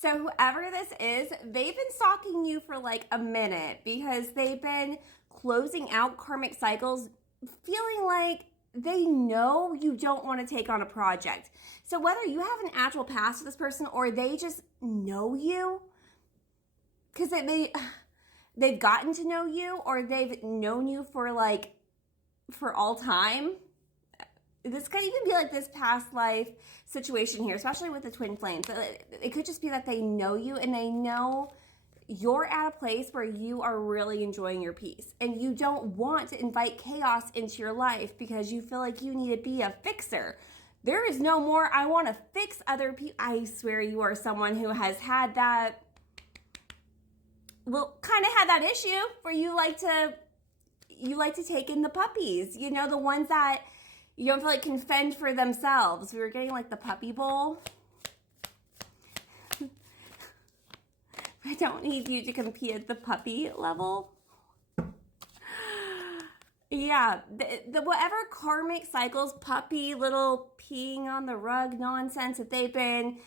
So whoever this is, they've been stalking you for like a minute because they've been closing out karmic cycles, feeling like they know you don't want to take on a project. So whether you have an actual past with this person or they just know you, because they've gotten to know you or they've known you for like for all time. This could even be like this past life situation here, especially with the twin flames. It could just be that they know you and they know you're at a place where you are really enjoying your peace and you don't want to invite chaos into your life because you feel like you need to be a fixer. There is no more, I want to fix other people. I swear you are someone who has had that, well, kind of had that issue where you like to take in the puppies, you know, the ones that you don't feel like can fend for themselves. We were getting like the puppy bowl. I don't need you to compete at the puppy level. Yeah, the whatever karmic cycles, puppy, little peeing on the rug nonsense that they've been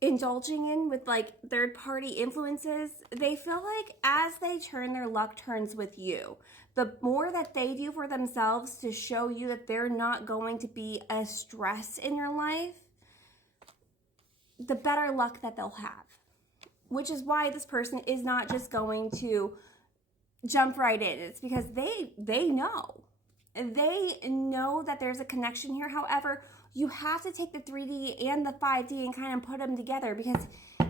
indulging in with like third-party influences, they feel like as they turn, their luck turns with you. The more that they do for themselves to show you that they're not going to be a stress in your life, the better luck that they'll have. Which is why this person is not just going to jump right in. It's because they know. They know that there's a connection here. However, you have to take the 3D and the 5D and kind of put them together, because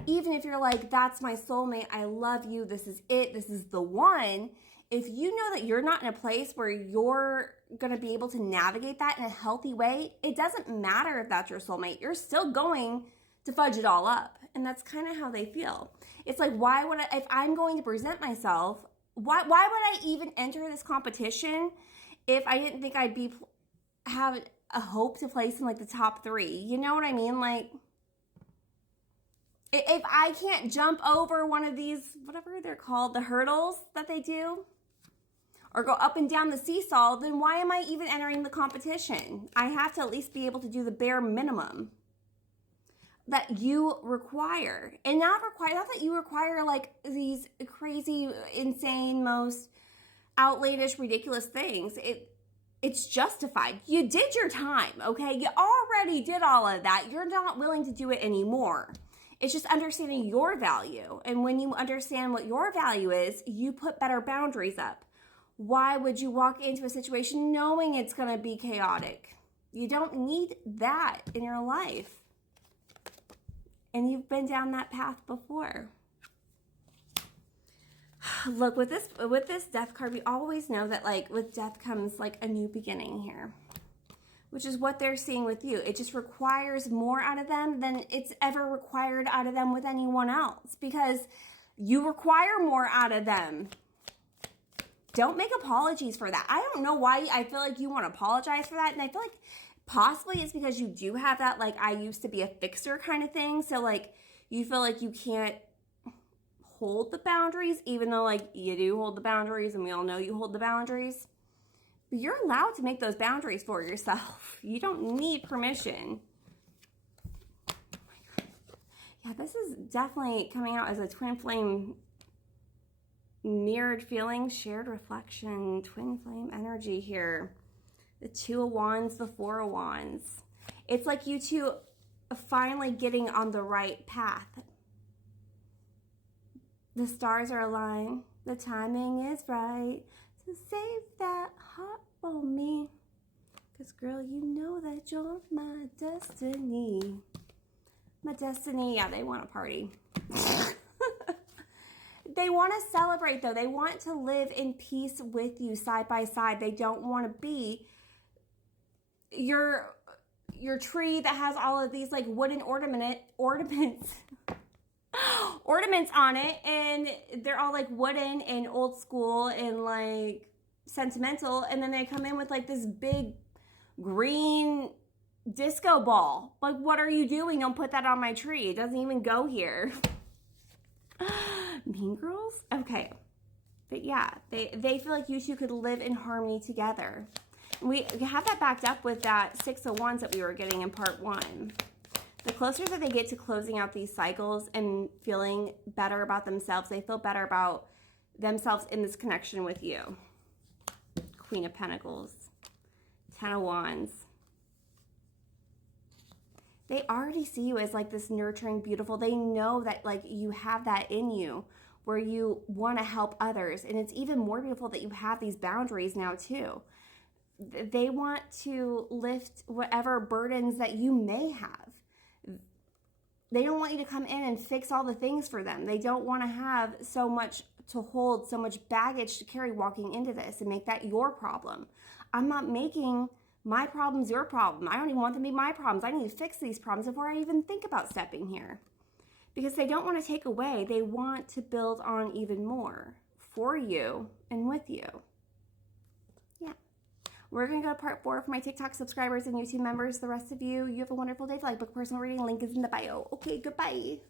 even if you're like, that's my soulmate, I love you, this is it, this is the one, if you know that you're not in a place where you're going to be able to navigate that in a healthy way, it doesn't matter if that's your soulmate. You're still going to fudge it all up. And that's kind of how they feel. It's like, why would I, if I'm going to present myself, why would I even enter this competition if I didn't think I'd have a hope to place in like the top 3? You know what I mean? Like, if I can't jump over one of these, whatever they're called, the hurdles that they do, or go up and down the seesaw, then why am I even entering the competition? I have to at least be able to do the bare minimum that you require. And not that you require like these crazy, insane, most outlandish, ridiculous things. It's justified. You did your time, okay? You already did all of that. You're not willing to do it anymore. It's just understanding your value. And when you understand what your value is, you put better boundaries up. Why would you walk into a situation knowing it's going to be chaotic? You don't need that in your life. And you've been down that path before. Look, with this death card, we always know that like with death comes like a new beginning here, which is what they're seeing with you. It just requires more out of them than it's ever required out of them with anyone else, because you require more out of them. Don't make apologies for that. I don't know why I feel like you want to apologize for that. And I feel like possibly it's because you do have that, like, I used to be a fixer kind of thing. So like you feel like you can't hold the boundaries, even though like you do hold the boundaries and we all know you hold the boundaries. But you're allowed to make those boundaries for yourself. You don't need permission. Oh my God. Yeah, this is definitely coming out as a twin flame mirrored feeling, shared reflection, twin flame energy here. The 2 of Wands, the 4 of Wands. It's like you two finally getting on the right path. The stars are aligned. The timing is right to save that heart for me. 'Cause girl, you know that you're my destiny. My destiny, yeah, they want a party. They want to celebrate though. They want to live in peace with you side by side. They don't want to be your tree that has all of these like wooden ornaments on it, and they're all like wooden and old school and like sentimental, and then they come in with like this big green disco ball. Like, what are you doing? Don't put that on my tree. It doesn't even go here. Mean Girls? Okay. But yeah, they feel like you two could live in harmony together. We have that backed up with that 6 of Wands that we were getting in part 1. The closer that they get to closing out these cycles and feeling better about themselves, they feel better about themselves in this connection with you. Queen of Pentacles, Ten of Wands. They already see you as like this nurturing, beautiful. They know that like you have that in you where you want to help others. And it's even more beautiful that you have these boundaries now too. They want to lift whatever burdens that you may have. They don't want you to come in and fix all the things for them. They don't want to have so much to hold, so much baggage to carry walking into this and make that your problem. I'm not making my problems your problem. I don't even want them to be my problems. I need to fix these problems before I even think about stepping here. Because they don't want to take away. They want to build on even more for you and with you. Yeah. We're going to go to part 4 for my TikTok subscribers and YouTube members. The rest of you, you have a wonderful day. If you like book personal reading, link is in the bio. Okay, goodbye.